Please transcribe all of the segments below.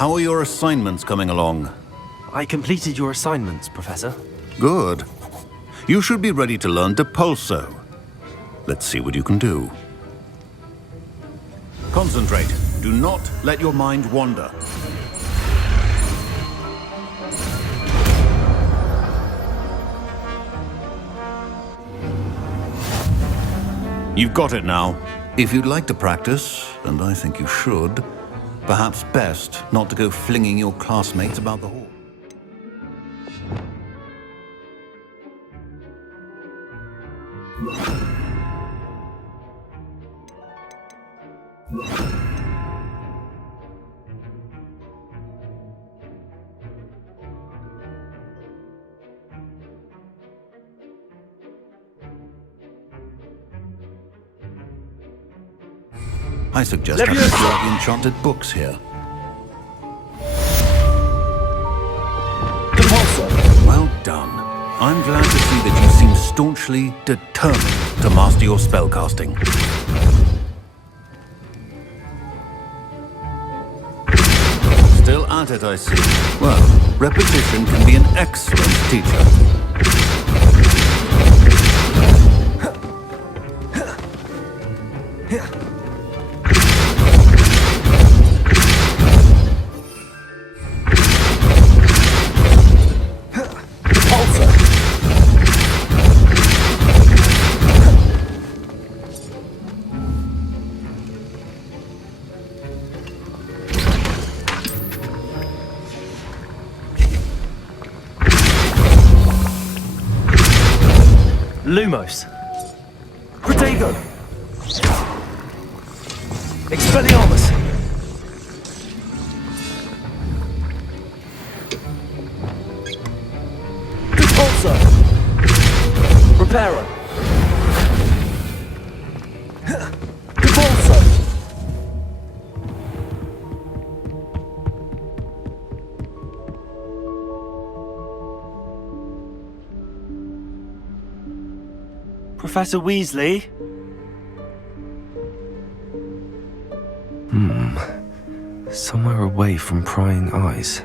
How are your assignments coming along? I completed your assignments, Professor. Good. You should be ready to learn Depulso. Let's see what you can do. Concentrate. Do not let your mind wander. You've got it now. If you'd like to practice, and I think you should, perhaps best not to go flinging your classmates about the hall. I suggest having the enchanted books here. Well done. I'm glad to see that you seem staunchly determined to master your spellcasting. Still at it, I see. Well, repetition can be an excellent teacher. Lumos. Protego. Expelliarmus. Depulso. Reparo. Depulso. Professor Weasley? Somewhere away from prying eyes.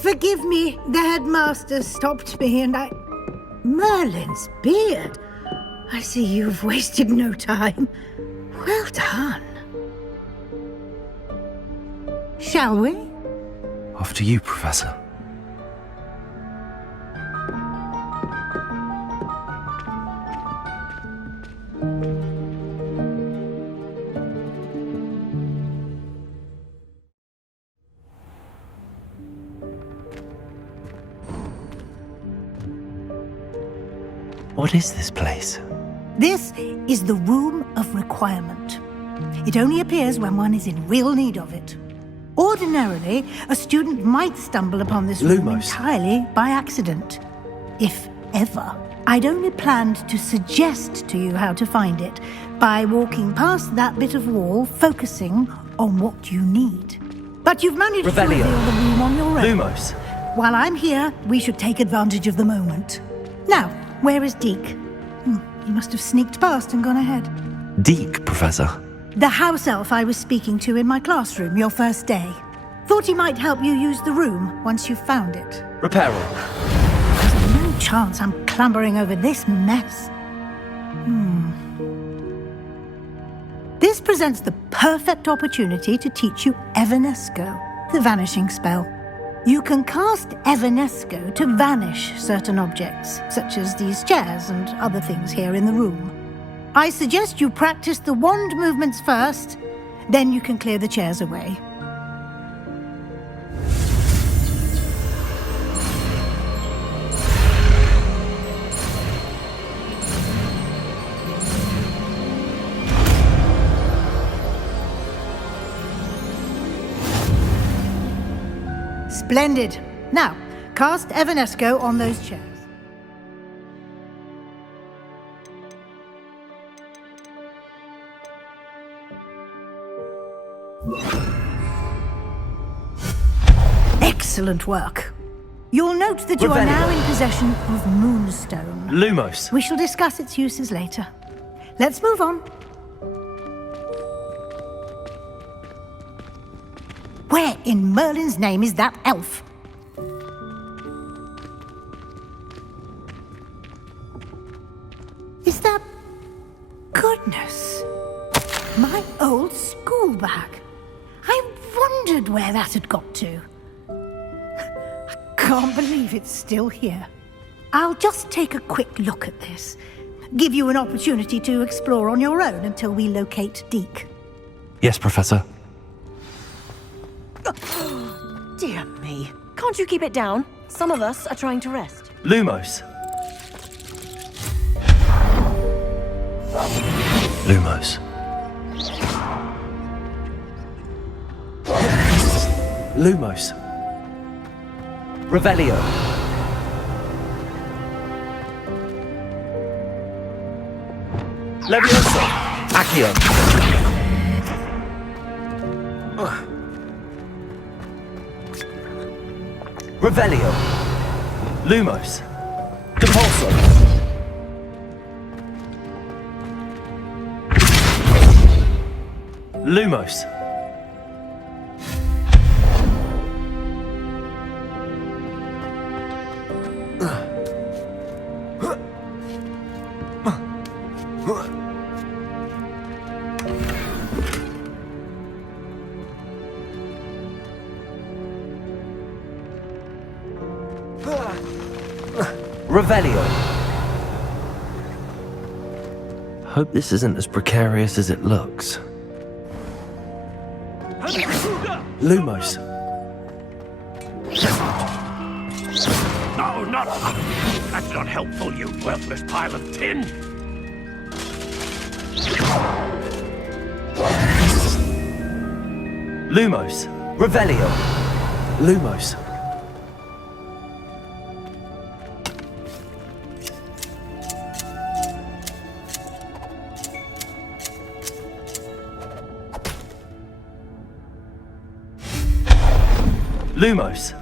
Forgive me, the headmaster stopped me and I... Merlin's beard! I see you've wasted no time. Well done. Shall we? After you, Professor. What is this place? This is the Room of Requirement. It only appears when one is in real need of it. Ordinarily, a student might stumble upon this room entirely by accident. If ever. I'd only planned to suggest to you how to find it by walking past that bit of wall, focusing on what you need. But you've managed to reveal the room on your own. Lumos. While I'm here, we should take advantage of the moment. Now, where is Deke? He must have sneaked past and gone ahead. Deke, Professor. The house elf I was speaking to in my classroom your first day. Thought he might help you use the room once you've found it. Reparo. There's no chance I'm clambering over this mess. This presents the perfect opportunity to teach you Evanesco, the vanishing spell. You can cast Evanesco to vanish certain objects, such as these chairs and other things here in the room. I suggest you practice the wand movements first, then you can clear the chairs away. Splendid. Now, cast Evanesco on those chairs. Excellent work. You'll note that you are now in possession of Moonstone. Lumos. We shall discuss its uses later. Let's move on. Where in Merlin's name is that elf? Is that... Goodness. My old school bag. I wondered where that had got to. I can't believe it's still here. I'll just take a quick look at this. Give you an opportunity to explore on your own until we locate Deke. Yes, Professor. Dear me. Can't you keep it down? Some of us are trying to rest. Lumos. Lumos. Lumos. Revelio. Levioso. Accio. Revelio. Lumos. Compulso. Lumos. Revelio. Hope this isn't as precarious as it looks. Lumos. No, not... That's not helpful, you worthless pile of tin! Lumos. Revelio. Lumos. Lumos.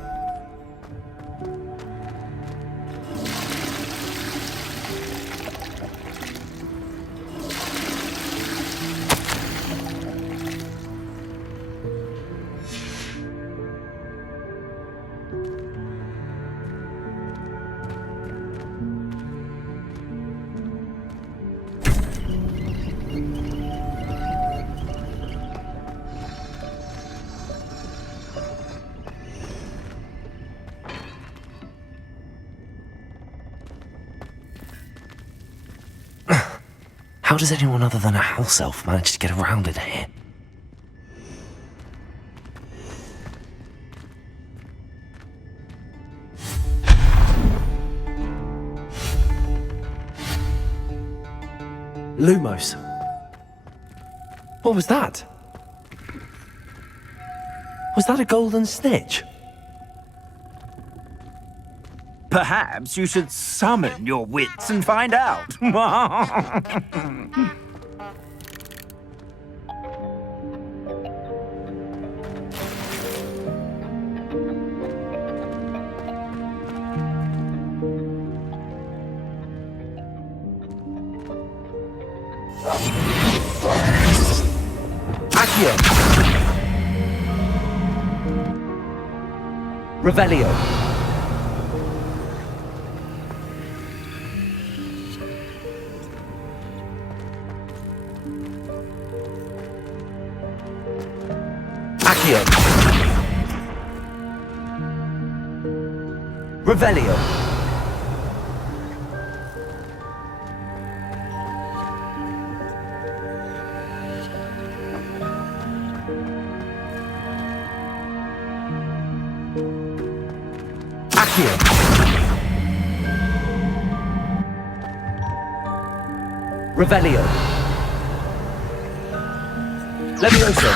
How does anyone other than a house elf manage to get around in here? Lumos. What was that? Was that a golden snitch? Perhaps you should summon your wits and find out. Accio. Revelio. Accio. Revelio. Accio. Revelio. Levioso.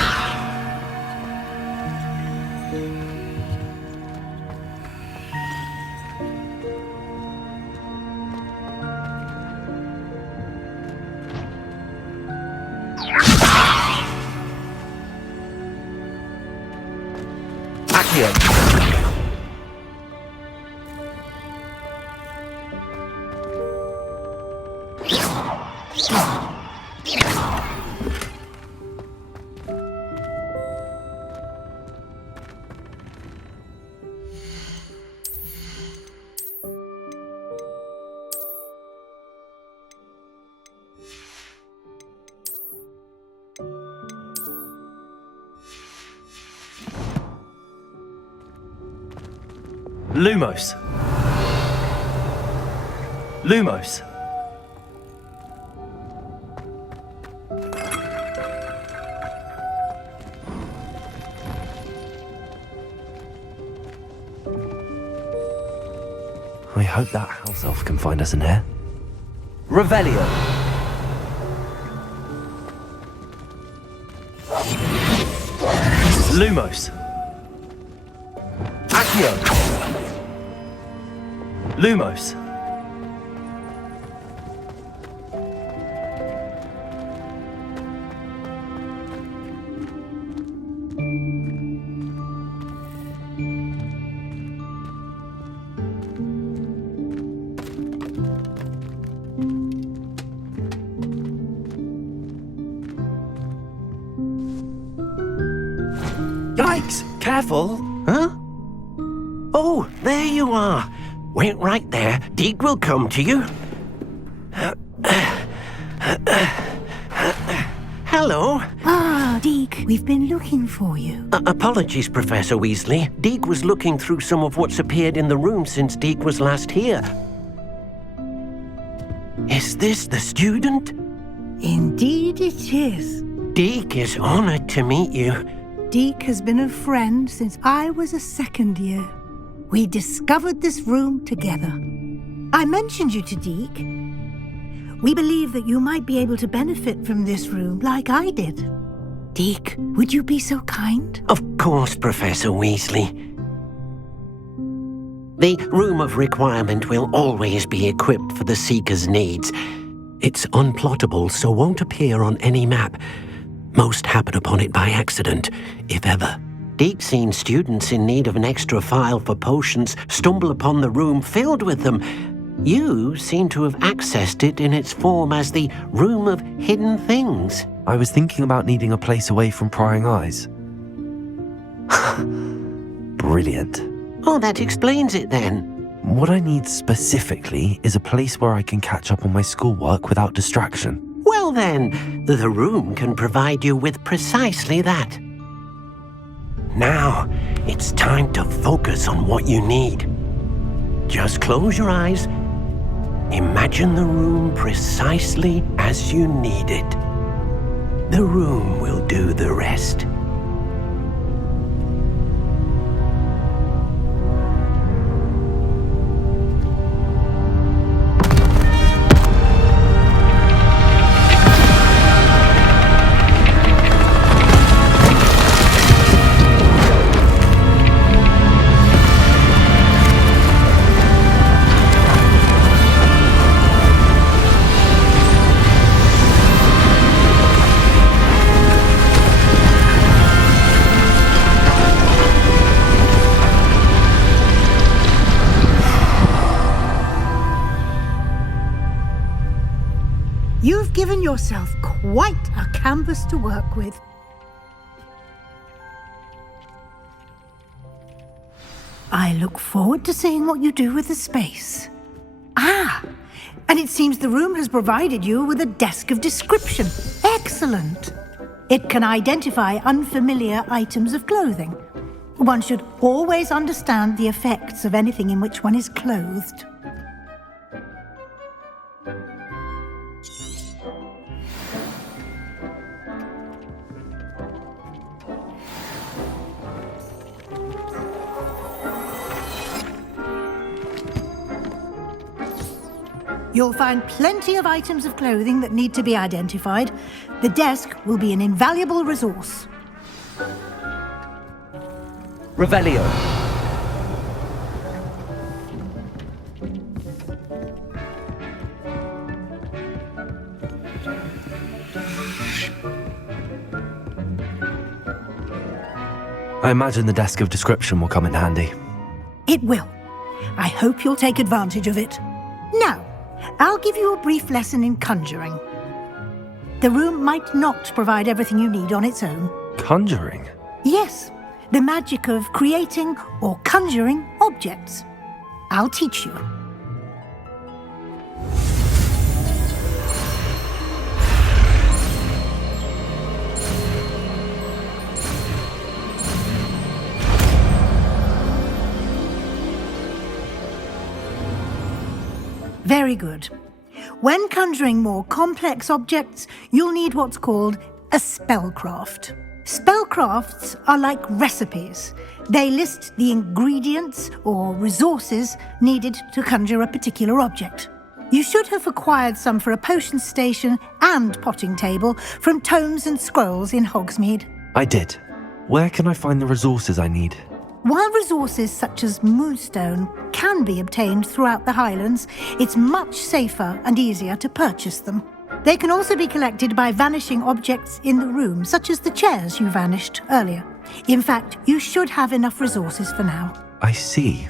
Revelio. Lumos. Lumos. I hope that house elf can find us an heir. Revelio. Lumos. Accio. Lumos. Yikes! Careful! Huh? Oh, there you are. Wait right there. Deke will come to you. Hello. Ah, Deke, we've been looking for you. Apologies, Professor Weasley. Deke was looking through some of what's appeared in the room since Deke was last here. Is this the student? Indeed it is. Deke is honored to meet you. Deke has been a friend since I was a second year. We discovered this room together. I mentioned you to Deke. We believe that you might be able to benefit from this room like I did. Deke, would you be so kind? Of course, Professor Weasley. The Room of Requirement will always be equipped for the Seeker's needs. It's unplottable, so won't appear on any map. Most happen upon it by accident, if ever. Deke's seen students in need of an extra file for potions stumble upon the room filled with them. You seem to have accessed it in its form as the Room of Hidden Things. I was thinking about needing a place away from prying eyes. Brilliant. Oh, that explains it then. What I need specifically is a place where I can catch up on my schoolwork without distraction. Well then, the room can provide you with precisely that. Now, it's time to focus on what you need. Just close your eyes. Imagine the room precisely as you need it. The room will do the rest. You've given yourself quite a canvas to work with. I look forward to seeing what you do with the space. Ah, and it seems the room has provided you with a desk of description. Excellent. It can identify unfamiliar items of clothing. One should always understand the effects of anything in which one is clothed. You'll find plenty of items of clothing that need to be identified. The desk will be an invaluable resource. Revelio. I imagine the desk of description will come in handy. It will. I hope you'll take advantage of it. Now, I'll give you a brief lesson in conjuring. The room might not provide everything you need on its own. Conjuring? Yes, the magic of creating or conjuring objects. I'll teach you. Very good. When conjuring more complex objects, you'll need what's called a spellcraft. Spellcrafts are like recipes. They list the ingredients or resources needed to conjure a particular object. You should have acquired some for a potion station and potting table from tomes and scrolls in Hogsmeade. I did. Where can I find the resources I need? While resources such as moonstone can be obtained throughout the Highlands, it's much safer and easier to purchase them. They can also be collected by vanishing objects in the room, such as the chairs you vanished earlier. In fact, you should have enough resources for now. I see.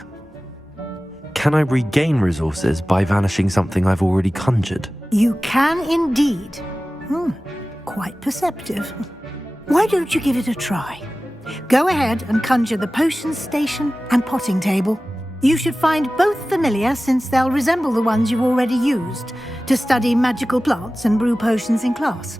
Can I regain resources by vanishing something I've already conjured? You can indeed. Quite perceptive. Why don't you give it a try? Go ahead and conjure the potion station and potting table. You should find both familiar, since they'll resemble the ones you've already used to study magical plants and brew potions in class.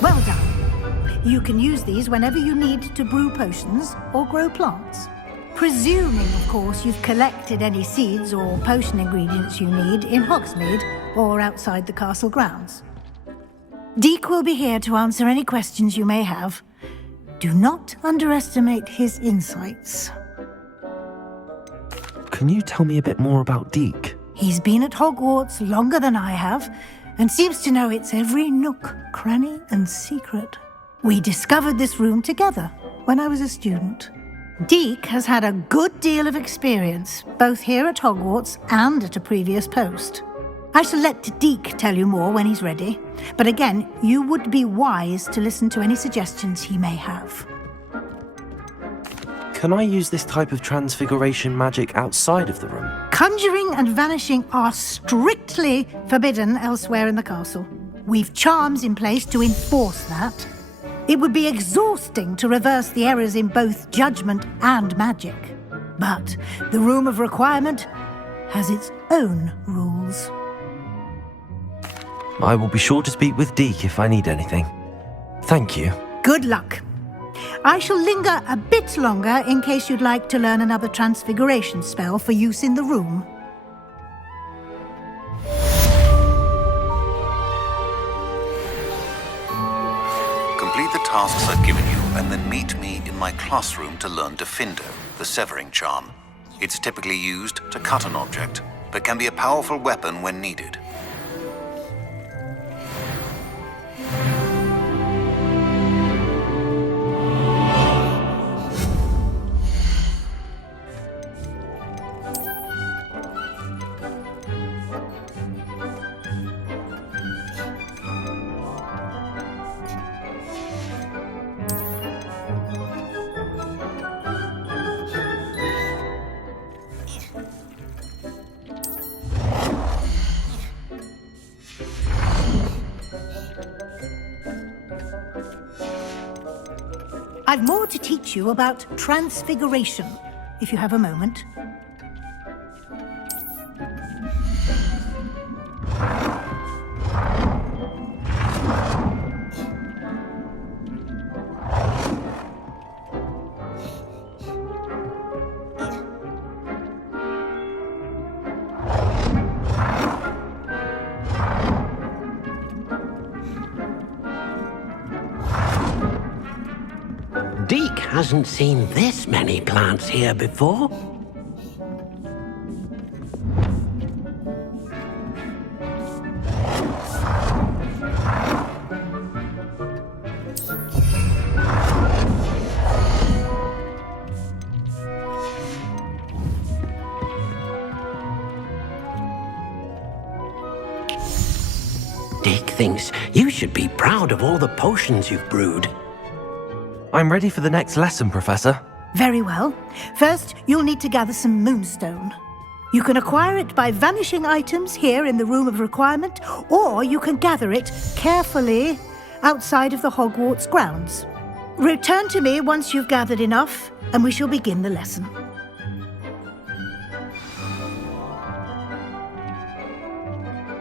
Well done. You can use these whenever you need to brew potions or grow plants. Presuming, of course, you've collected any seeds or potion ingredients you need in Hogsmeade or outside the castle grounds. Deek will be here to answer any questions you may have. Do not underestimate his insights. Can you tell me a bit more about Deek? He's been at Hogwarts longer than I have, and seems to know its every nook, cranny, and secret. We discovered this room together when I was a student. Deek has had a good deal of experience, both here at Hogwarts and at a previous post. I shall let Deek tell you more when he's ready, but again, you would be wise to listen to any suggestions he may have. Can I use this type of transfiguration magic outside of the room? Conjuring and vanishing are strictly forbidden elsewhere in the castle. We've charms in place to enforce that. It would be exhausting to reverse the errors in both judgment and magic. But the Room of Requirement has its own rules. I will be sure to speak with Deek if I need anything. Thank you. Good luck. I shall linger a bit longer in case you'd like to learn another transfiguration spell for use in the room. Complete the tasks I've given you, and then meet me in my classroom to learn Defindo, the severing charm. It's typically used to cut an object, but can be a powerful weapon when needed. I've more to teach you about transfiguration, if you have a moment. Deke hasn't seen this many plants here before. Deke thinks you should be proud of all the potions you've brewed. I'm ready for the next lesson, Professor. Very well. First, you'll need to gather some moonstone. You can acquire it by vanishing items here in the Room of Requirement, or you can gather it carefully outside of the Hogwarts grounds. Return to me once you've gathered enough, and we shall begin the lesson.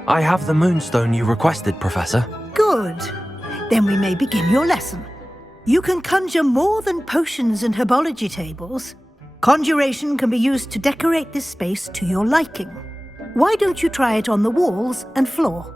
I have the moonstone you requested, Professor. Good. Then we may begin your lesson. You can conjure more than potions and herbology tables. Conjuration can be used to decorate this space to your liking. Why don't you try it on the walls and floor?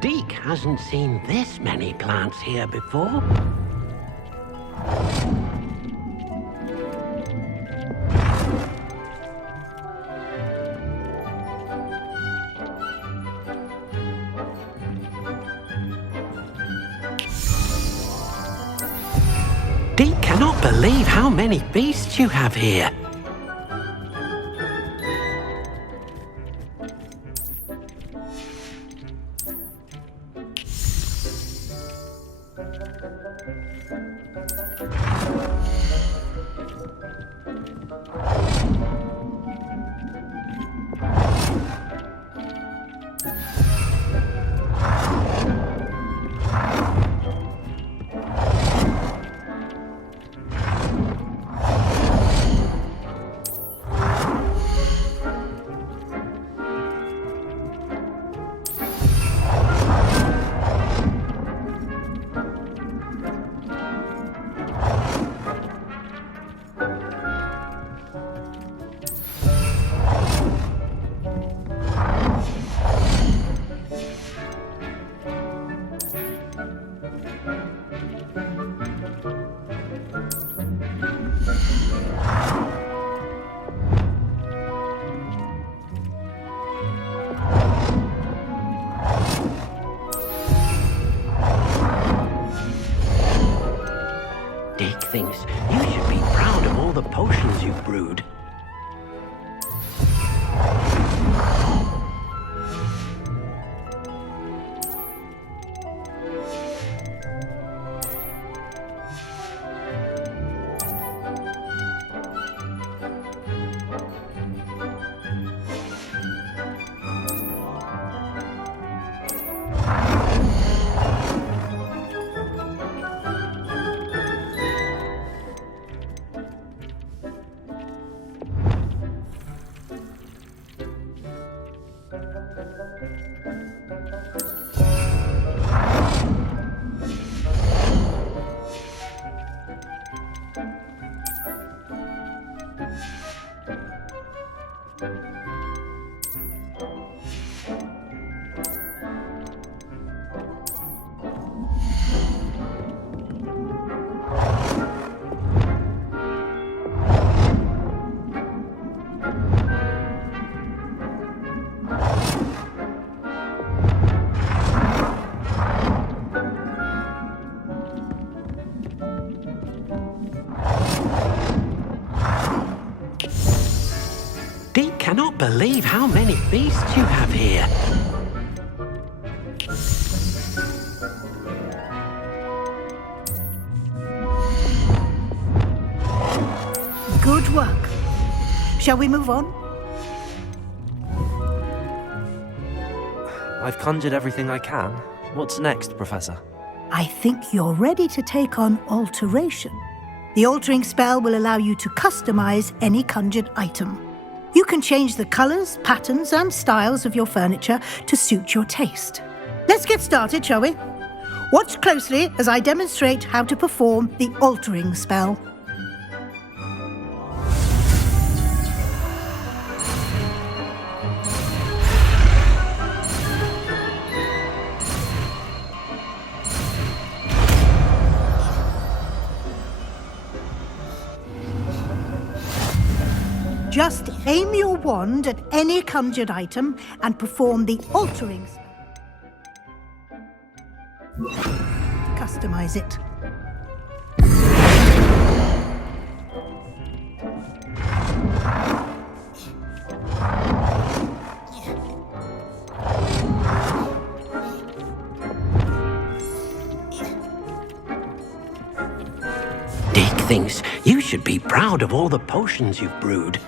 Deke hasn't seen this many plants here before. Deke cannot believe how many beasts you have here. the potions you've brewed. Deke cannot believe how many beasts you have here. Good work. Shall we move on? I've conjured everything I can. What's next, Professor? I think you're ready to take on alteration. The altering spell will allow you to customize any conjured item. You can change the colors, patterns, and styles of your furniture to suit your taste. Let's get started, shall we? Watch closely as I demonstrate how to perform the altering spell. Just aim your wand at any conjured item and perform the altering spell. Customize it. Deke thinks you should be proud of all the potions you've brewed.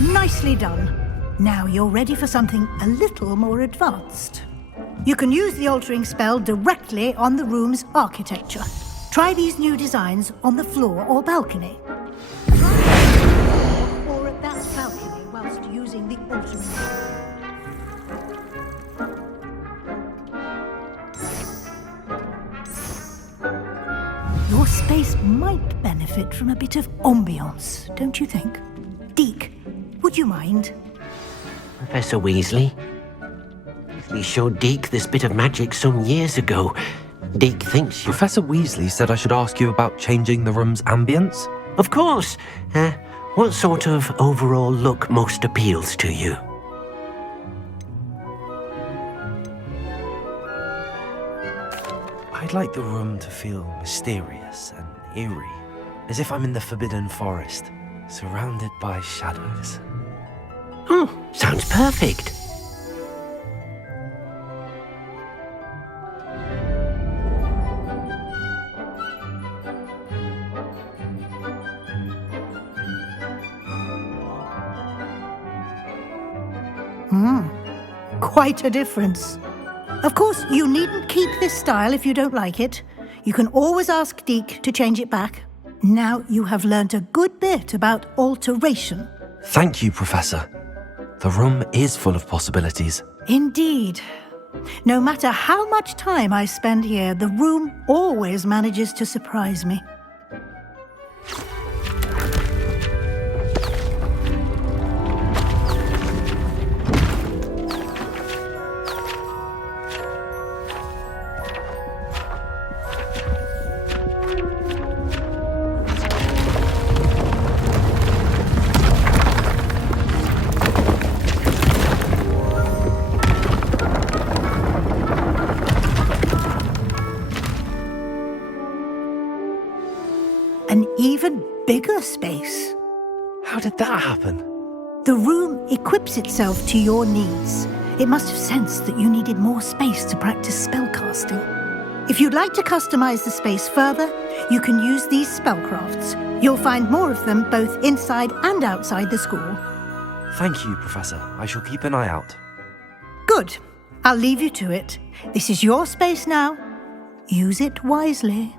Nicely done. Now you're ready for something a little more advanced. You can use the altering spell directly on the room's architecture. Try these new designs on the floor or balcony. Or at that balcony whilst using the altering spell. Your space might benefit from a bit of ambiance, don't you think? Deke, would you mind? Professor Weasley? Weasley showed Deke this bit of magic some years ago. Deke thinks you... Professor Weasley said I should ask you about changing the room's ambience. Of course. What sort of overall look most appeals to you? I'd I'd like the room to feel mysterious and eerie, as if I'm in the Forbidden Forest, surrounded by shadows. Oh, sounds perfect. Quite a difference. Of course, you needn't keep this style if you don't like it. You can always ask Deke to change it back. Now you have learnt a good bit about alteration. Thank you, Professor. The room is full of possibilities. Indeed. No matter how much time I spend here, the room always manages to surprise me. An even bigger space. How did that happen? The room equips itself to your needs. It must have sensed that you needed more space to practice spellcasting. If you'd like to customize the space further, you can use these spellcrafts. You'll find more of them both inside and outside the school. Thank you, Professor. I shall keep an eye out. Good. I'll leave you to it. This is your space now. Use it wisely.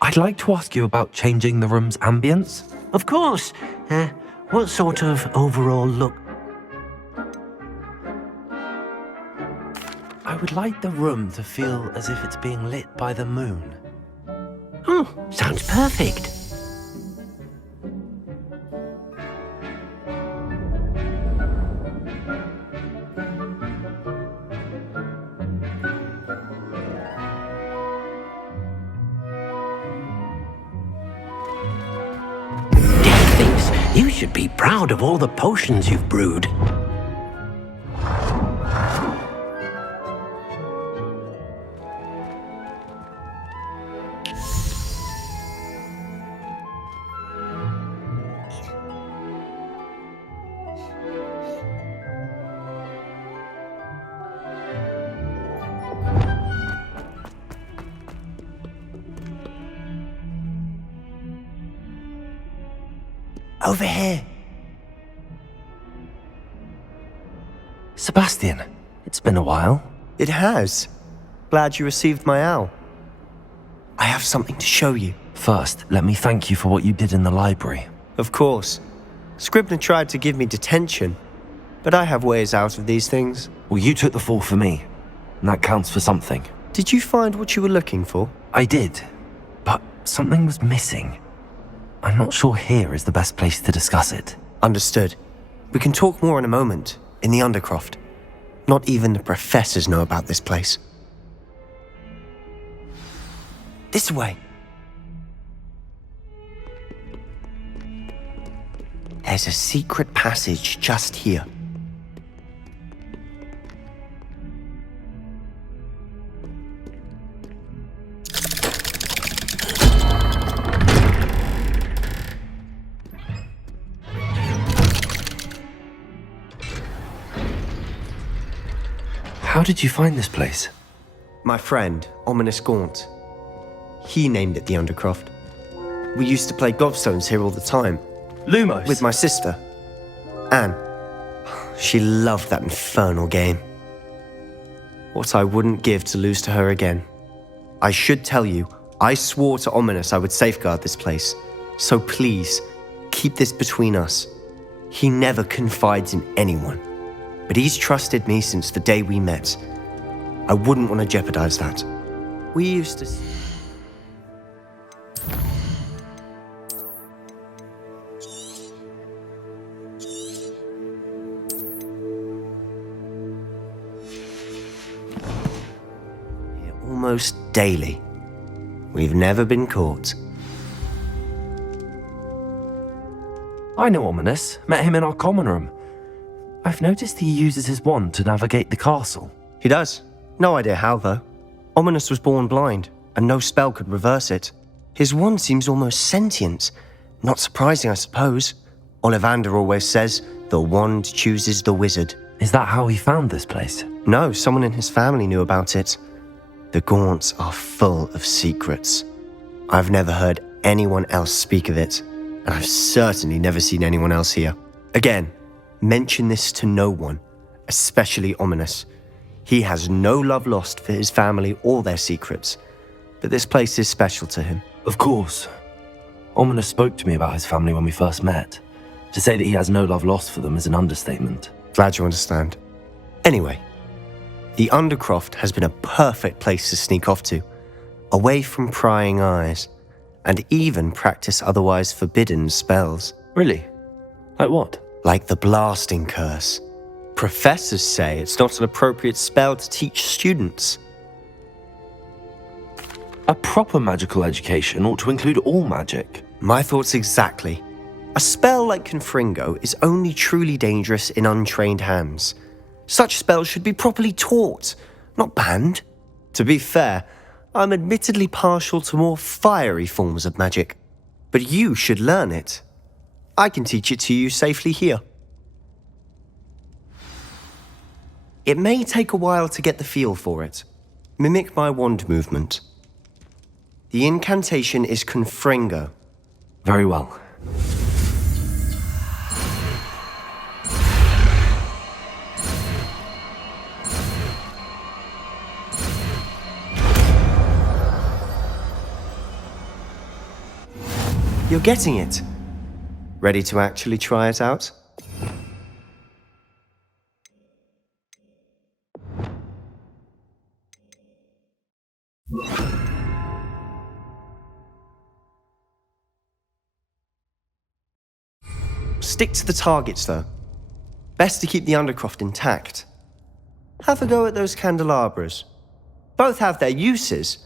I'd like to ask you about changing the room's ambience. Of course. What sort of overall look? I would like the room to feel as if it's being lit by the moon. Oh, sounds perfect. You should be proud of all the potions you've brewed. Over here. Sebastian, it's been a while. It has. Glad you received my owl. I have something to show you. First, let me thank you for what you did in the library. Of course. Scribner tried to give me detention, but I have ways out of these things. Well, you took the fall for me, and that counts for something. Did you find what you were looking for? I did, but something was missing. I'm not sure here is the best place to discuss it. Understood. We can talk more in a moment, in the Undercroft. Not even the professors know about this place. This way. There's a secret passage just here. How did you find this place? My friend, Ominous Gaunt. He named it the Undercroft. We used to play gobstones here all the time. Lumos. With my sister, Anne. She loved that infernal game. What I wouldn't give to lose to her again. I should tell you, I swore to Ominous I would safeguard this place. So please, keep this between us. He never confides in anyone. But he's trusted me since the day we met. I wouldn't want to jeopardize that. We used to... almost daily. We've never been caught. I know Ominous. Met him in our common room. I've noticed he uses his wand to navigate the castle. He does. No idea how, though. Ominous was born blind, and no spell could reverse it. His wand seems almost sentient. Not surprising, I suppose. Ollivander always says, the wand chooses the wizard. Is that how he found this place? No, someone in his family knew about it. The Gaunts are full of secrets. I've never heard anyone else speak of it, and I've certainly never seen anyone else here. Again, mention this to no one, especially Ominous. He has no love lost for his family or their secrets, but this place is special to him. Of course. Ominous spoke to me about his family when we first met. To say that he has no love lost for them is an understatement. Glad you understand. Anyway, the Undercroft has been a perfect place to sneak off to, away from prying eyes, and even practice otherwise forbidden spells. Really? Like what? Like the blasting curse. Professors say it's not an appropriate spell to teach students. A proper magical education ought to include all magic. My thoughts exactly. A spell like Confringo is only truly dangerous in untrained hands. Such spells should be properly taught, not banned. To be fair, I'm admittedly partial to more fiery forms of magic, but you should learn it. I can teach it to you safely here. It may take a while to get the feel for it. Mimic my wand movement. The incantation is Confringo. Very well. You're getting it. Ready to actually try it out? Stick to the targets, though. Best to keep the Undercroft intact. Have a go at those candelabras. Both have their uses,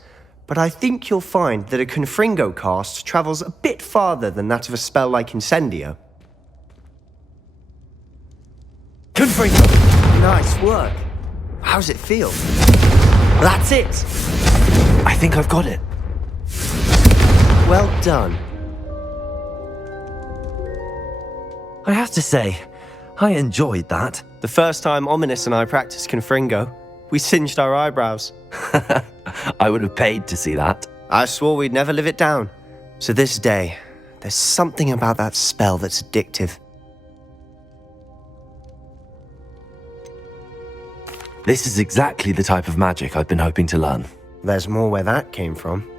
but I think you'll find that a Confringo cast travels a bit farther than that of a spell like Incendio. Confringo! Nice work. How's it feel? That's it! I think I've got it. Well done. I have to say, I enjoyed that. The first time Ominous and I practiced Confringo, we singed our eyebrows. I would have paid to see that. I swore we'd never live it down. To this day, there's something about that spell that's addictive. This is exactly the type of magic I've been hoping to learn. There's more where that came from.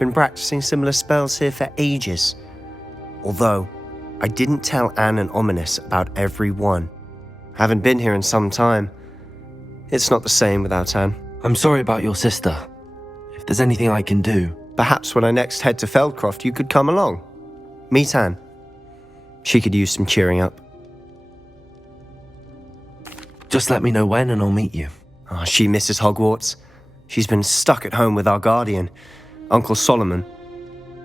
Been practicing similar spells here for ages. Although, I didn't tell Anne and Ominous about every one. Haven't been here in some time. It's not the same without Anne. I'm sorry about your sister. If there's anything I can do... Perhaps when I next head to Feldcroft, you could come along. Meet Anne. She could use some cheering up. Just let me know when and I'll meet you. Oh, she misses Hogwarts. She's been stuck at home with our guardian, Uncle Solomon.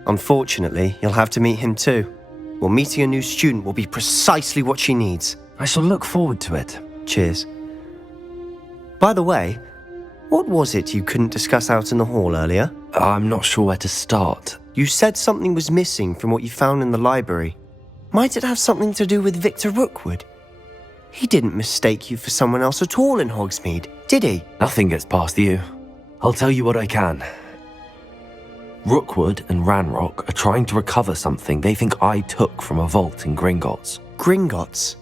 Unfortunately, you'll have to meet him too. Well, meeting a new student will be precisely what she needs. I shall look forward to it. Cheers. By the way, what was it you couldn't discuss out in the hall earlier? I'm not sure where to start. You said something was missing from what you found in the library. Might it have something to do with Victor Rookwood? He didn't mistake you for someone else at all in Hogsmeade, did he? Nothing gets past you. I'll tell you what I can. Rookwood and Ranrock are trying to recover something they think I took from a vault in Gringotts. Gringotts?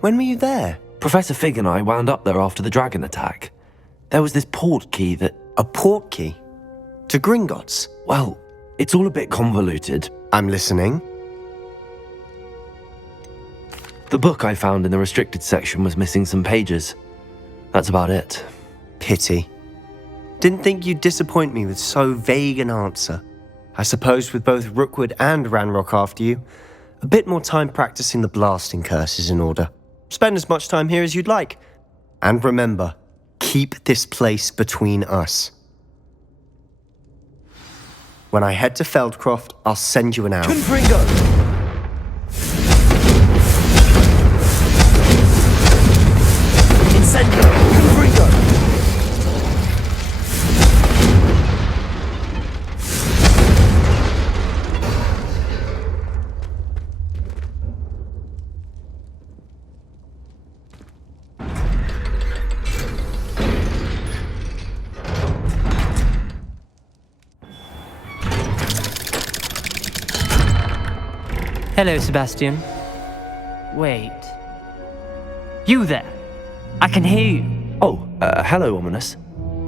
When were you there? Professor Fig and I wound up there after the dragon attack. There was this port key that... A port key? To Gringotts? Well, it's all a bit convoluted. I'm listening. The book I found in the restricted section was missing some pages. That's about it. Pity. Didn't think you'd disappoint me with so vague an answer. I suppose with both Rookwood and Ranrock after you, a bit more time practicing the blasting curse is in order. Spend as much time here as you'd like. And remember, keep this place between us. When I head to Feldcroft, I'll send you an hour. Confringo! Hello, Sebastian. Wait. You there? I can hear you. Oh, hello, Ominous.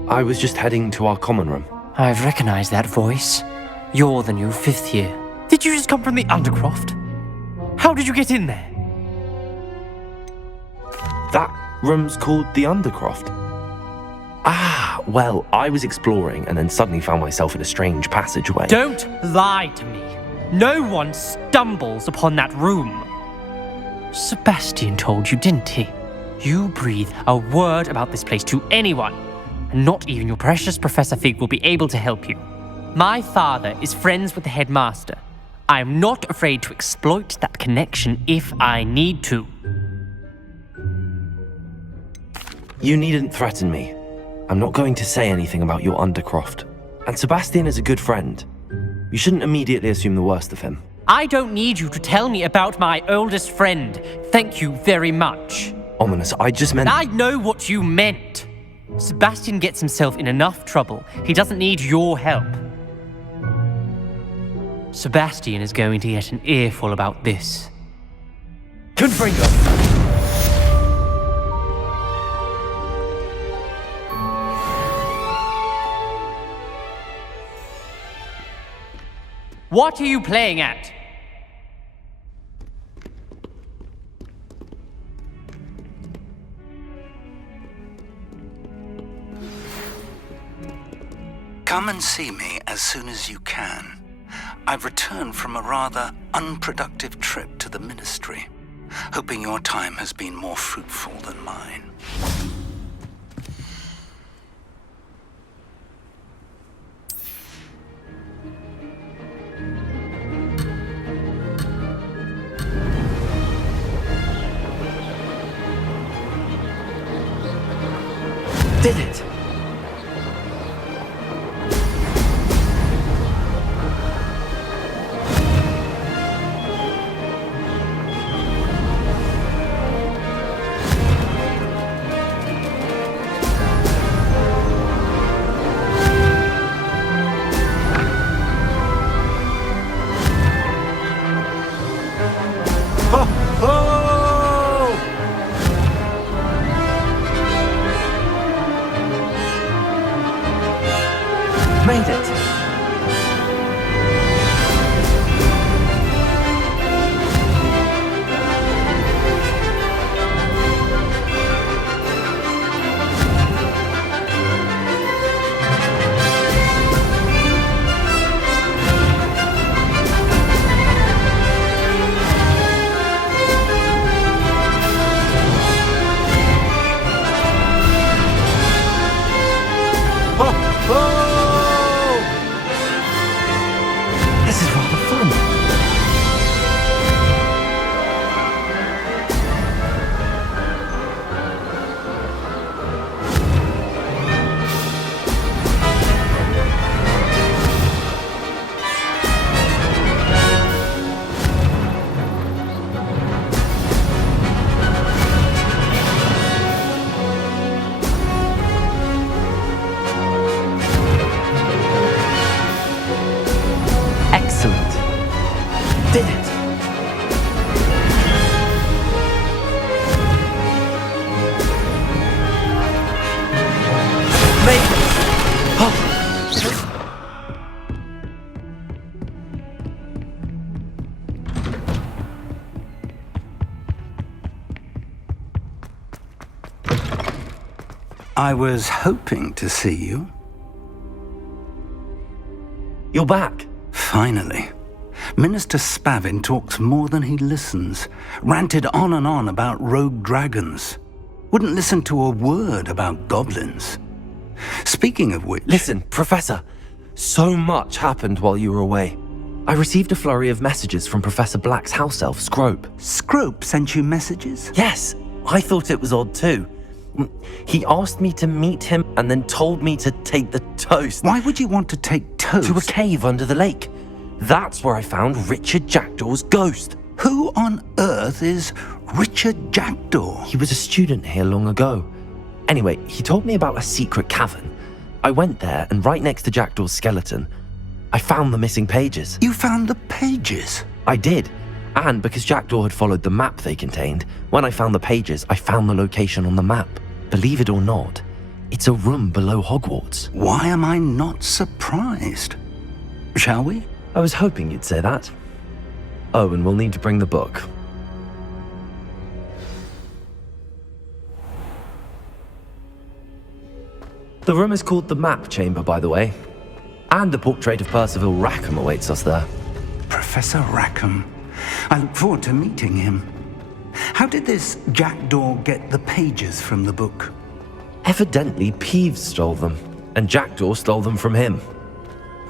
I was just heading to our common room. I've recognized that voice. You're the new 5th year. Did you just come from the Undercroft? How did you get in there? That room's called the Undercroft. Ah, well, I was exploring and then suddenly found myself in a strange passageway. Don't lie to me. No one stumbles upon that room. Sebastian told you, didn't he? You breathe a word about this place to anyone, and not even your precious Professor Fig will be able to help you. My father is friends with the headmaster. I am not afraid to exploit that connection if I need to. You needn't threaten me. I'm not going to say anything about your Undercroft. And Sebastian is a good friend. You shouldn't immediately assume the worst of him. I don't need you to tell me about my oldest friend. Thank you very much. Ominous, I just meant... I know what you meant. Sebastian gets himself in enough trouble. He doesn't need your help. Sebastian is going to get an earful about this. Confringo! What are you playing at? Come and see me as soon as you can. I've returned from a rather unproductive trip to the Ministry, hoping your time has been more fruitful than mine. Did it! Made it! This is rather fun. Excellent. Did it. Made it. Oh. I was hoping to see you. You're back. Finally. Minister Spavin talks more than he listens. Ranted on and on about rogue dragons. Wouldn't listen to a word about goblins. Speaking of which... Listen, Professor. So much happened while you were away. I received a flurry of messages from Professor Black's house elf, Scrope. Scrope sent you messages? Yes, I thought it was odd too. He asked me to meet him and then told me to take the toast. Why would you want to take toast? To a cave under the lake. That's where I found Richard Jackdaw's ghost. Who on earth is Richard Jackdaw? He was a student here long ago. Anyway, he told me about a secret cavern. I went there, and right next to Jackdaw's skeleton, I found the missing pages. You found the pages? I did. And because Jackdaw had followed the map they contained, when I found the pages, I found the location on the map. Believe it or not, it's a room below Hogwarts. Why am I not surprised? Shall we? I was hoping you'd say that. Oh, and we'll need to bring the book. The room is called the Map Chamber, by the way. And a portrait of Percival Rackham awaits us there. Professor Rackham. I look forward to meeting him. How did this Jackdaw get the pages from the book? Evidently, Peeves stole them, and Jackdaw stole them from him.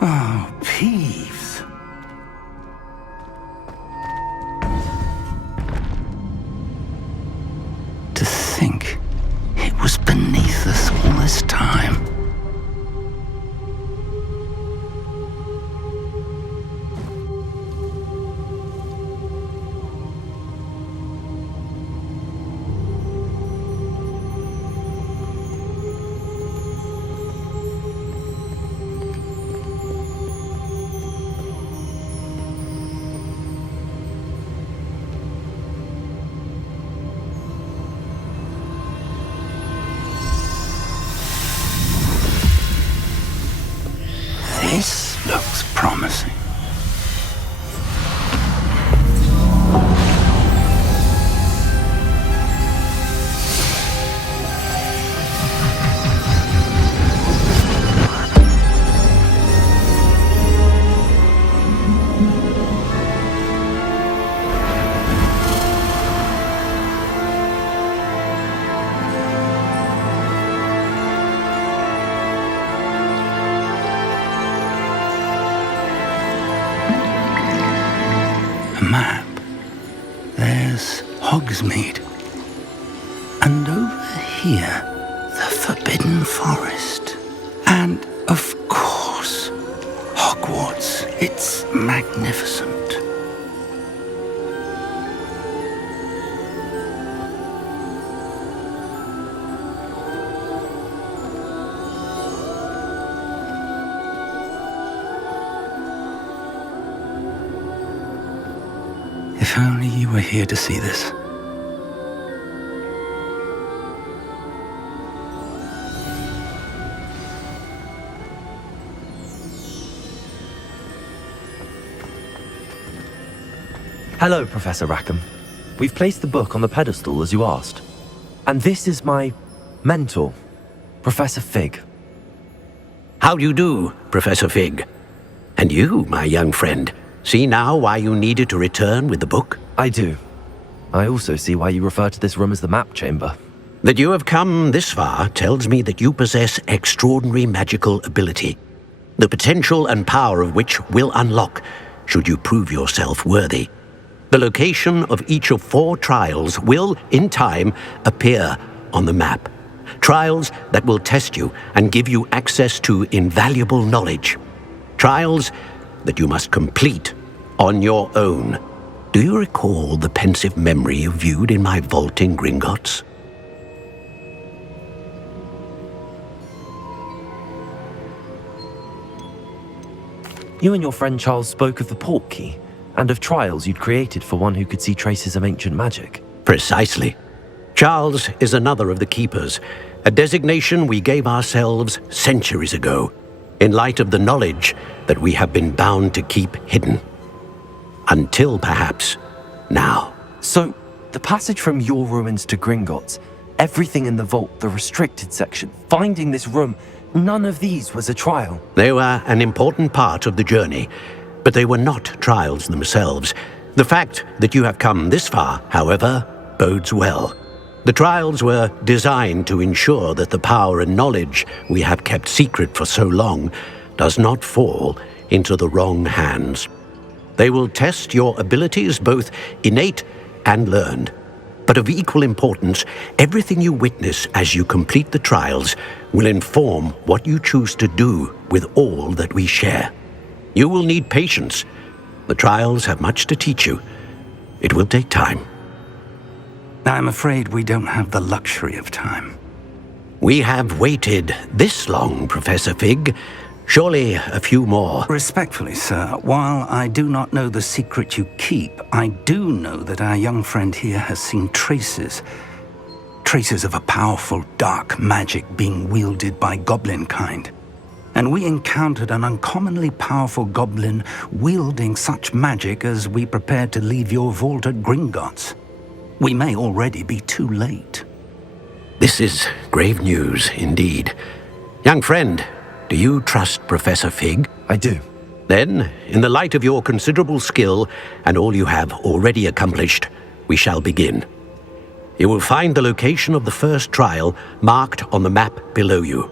Oh, Peeves. To think it was beneath us all this time. This looks promising. Map. There's Hogsmeade. And over here, the Forbidden Forest. And, of course, Hogwarts. It's magnificent. If only you were here to see this. Hello, Professor Rackham. We've placed the book on the pedestal as you asked. And this is my mentor, Professor Fig. How do you do, Professor Fig? And you, my young friend, see now why you needed to return with the book? I do. I also see why you refer to this room as the Map Chamber. That you have come this far tells me that you possess extraordinary magical ability, the potential and power of which will unlock should you prove yourself worthy. The location of each of 4 trials will, in time, appear on the map. Trials that will test you and give you access to invaluable knowledge. Trials that you must complete on your own. Do you recall the pensive memory you viewed in my vault in Gringotts? You and your friend Charles spoke of the portkey, and of trials you'd created for one who could see traces of ancient magic. Precisely. Charles is another of the Keepers, a designation we gave ourselves centuries ago, in light of the knowledge that we have been bound to keep hidden. Until, perhaps, now. So, the passage from your ruins to Gringotts, everything in the vault, the restricted section, finding this room, none of these was a trial. They were an important part of the journey, but they were not trials themselves. The fact that you have come this far, however, bodes well. The trials were designed to ensure that the power and knowledge we have kept secret for so long does not fall into the wrong hands. They will test your abilities, both innate and learned. But of equal importance, everything you witness as you complete the trials will inform what you choose to do with all that we share. You will need patience. The trials have much to teach you. It will take time. I'm afraid we don't have the luxury of time. We have waited this long, Professor Fig, Surely a few more. Respectfully, sir, while I do not know the secret you keep, I do know that our young friend here has seen traces. Traces of a powerful dark magic being wielded by goblin kind. And we encountered an uncommonly powerful goblin wielding such magic as we prepared to leave your vault at Gringotts. We may already be too late. This is grave news indeed. Young friend, do you trust Professor Fig? I do. Then, in the light of your considerable skill and all you have already accomplished, we shall begin. You will find the location of the first trial marked on the map below you.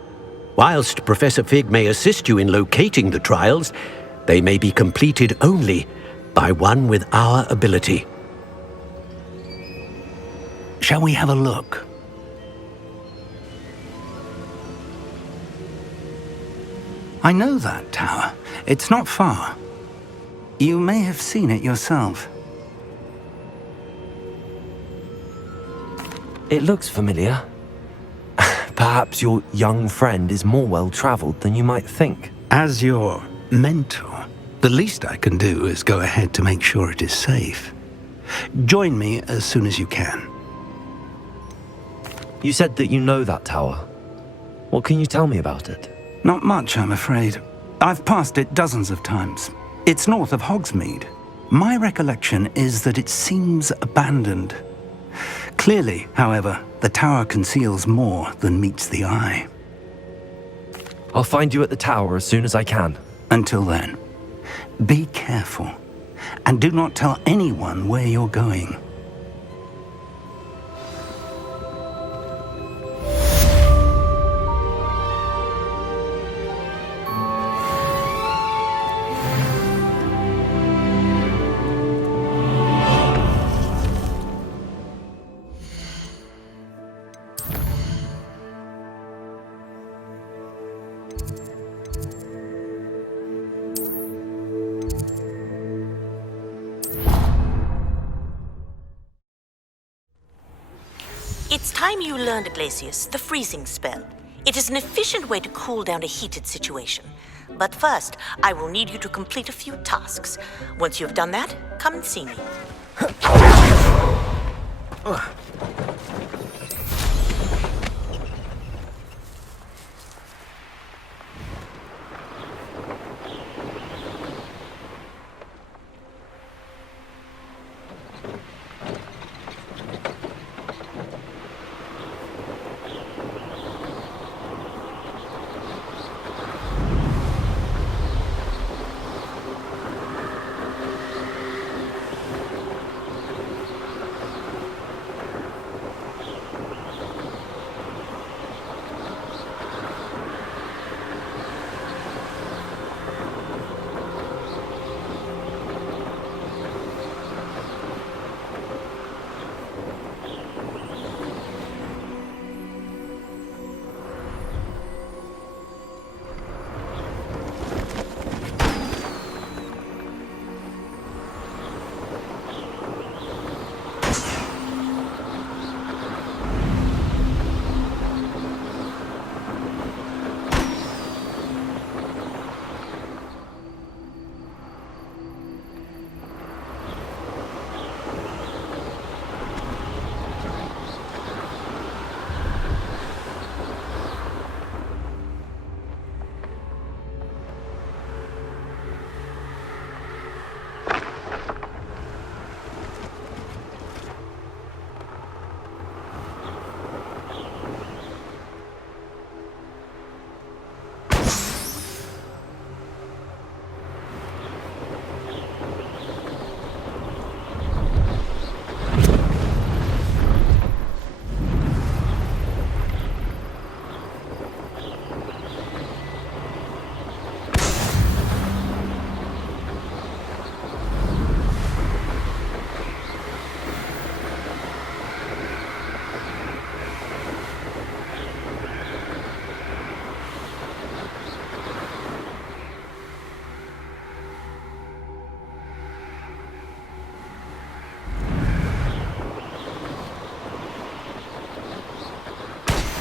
Whilst Professor Fig may assist you in locating the trials, they may be completed only by one with our ability. Shall we have a look? I know that tower. It's not far. You may have seen it yourself. It looks familiar. Perhaps your young friend is more well-traveled than you might think. As your mentor, the least I can do is go ahead to make sure it is safe. Join me as soon as you can. You said that you know that tower. What can you tell me about it? Not much, I'm afraid. I've passed it dozens of times. It's north of Hogsmeade. My recollection is that it seems abandoned. Clearly, however, the tower conceals more than meets the eye. I'll find you at the tower as soon as I can. Until then, be careful, and do not tell anyone where you're going. It's time you learned, Glacius, the freezing spell. It is an efficient way to cool down a heated situation. But first, I will need you to complete a few tasks. Once you've done that, come and see me.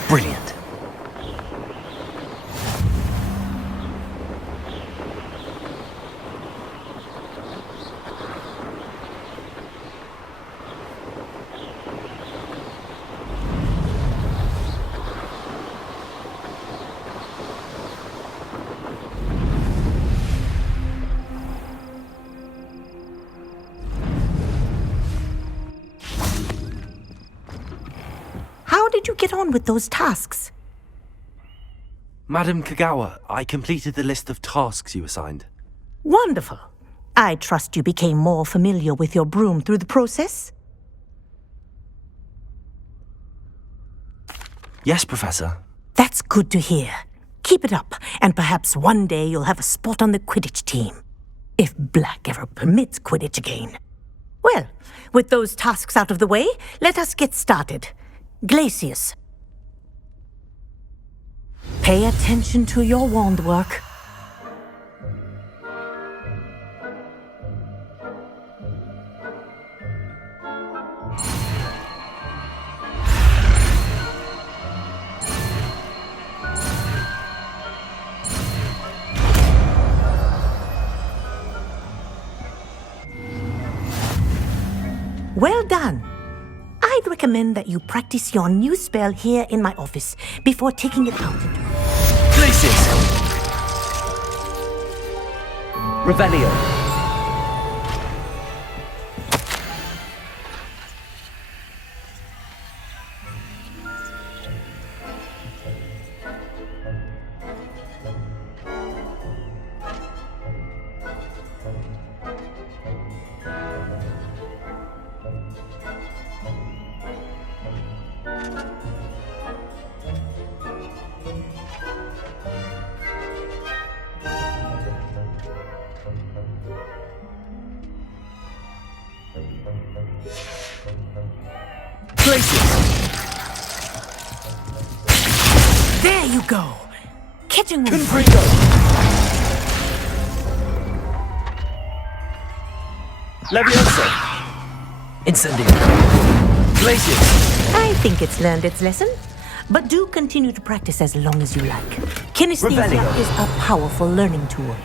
Brilliant. get on with those tasks. Madam Kogawa, I completed the list of tasks you assigned. Wonderful. I trust you became more familiar with your broom through the process? Yes, Professor. That's good to hear. Keep it up, and perhaps one day you'll have a spot on the Quidditch team. If Black ever permits Quidditch again. Well, with those tasks out of the way, let us get started. Glacius. Pay attention to your wand work. Well done. I'd recommend that you practice your new spell here in my office before taking it out. Glacius! Revelio. There you go. Catching one. Leviosa. Incendio. Glacius. I think it's learned its lesson. But do continue to practice as long as you like. Kinesthesia Revelio. is a powerful learning tool.